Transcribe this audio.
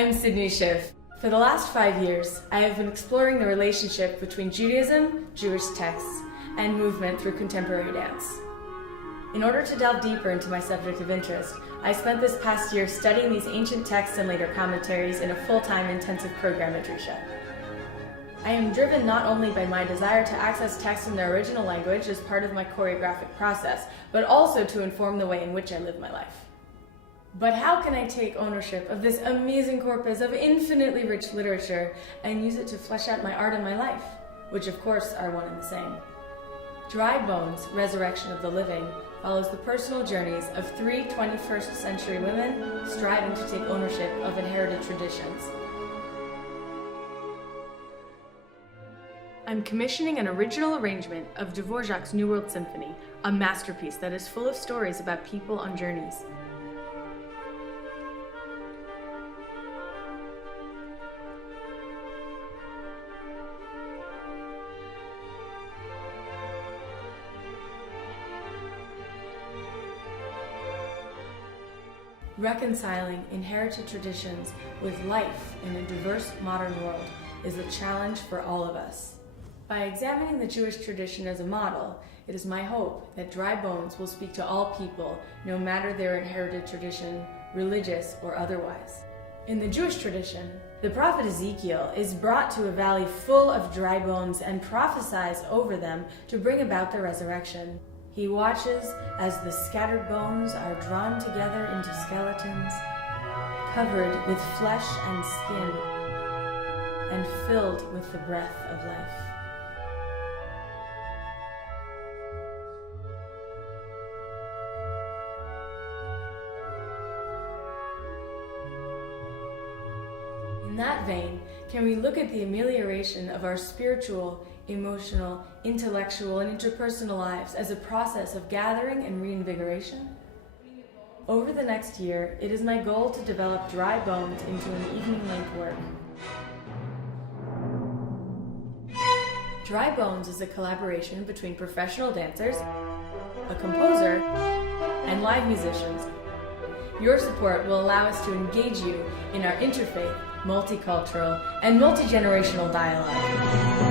I'm Sydney Schiff. For the last 5 years, I have been exploring the relationship between Judaism, Jewish texts, and movement through contemporary dance. In order to delve deeper into my subject of interest, I spent this past year studying these ancient texts and later commentaries in a full-time intensive program at Drisha. I am driven not only by my desire to access texts in their original language as part of my choreographic process, but also to inform the way in which I live my life. But how can I take ownership of this amazing corpus of infinitely rich literature and use it to flesh out my art and my life, which of course are one and the same? Dry Bones, Resurrection of the Living follows the personal journeys of 3 21st century women striving to take ownership of inherited traditions. I'm commissioning an original arrangement of Dvorak's New World Symphony, a masterpiece that is full of stories about people on journeys. Reconciling inherited traditions with life in a diverse modern world is a challenge for all of us. By examining the Jewish tradition as a model, it is my hope that Dry Bones will speak to all people, no matter their inherited tradition, religious or otherwise. In the Jewish tradition, the prophet Ezekiel is brought to a valley full of dry bones and prophesies over them to bring about the resurrection. He watches as the scattered bones are drawn together into skeletons, covered with flesh and skin, and filled with the breath of life. In that vein, can we look at the amelioration of our spiritual, emotional, intellectual, and interpersonal lives as a process of gathering and reinvigoration? Over the next year, it is my goal to develop Dry Bones into an evening-length work. Dry Bones is a collaboration between professional dancers, a composer, and live musicians. Your support will allow us to engage you in our interfaith, multicultural, and multi-generational dialogue.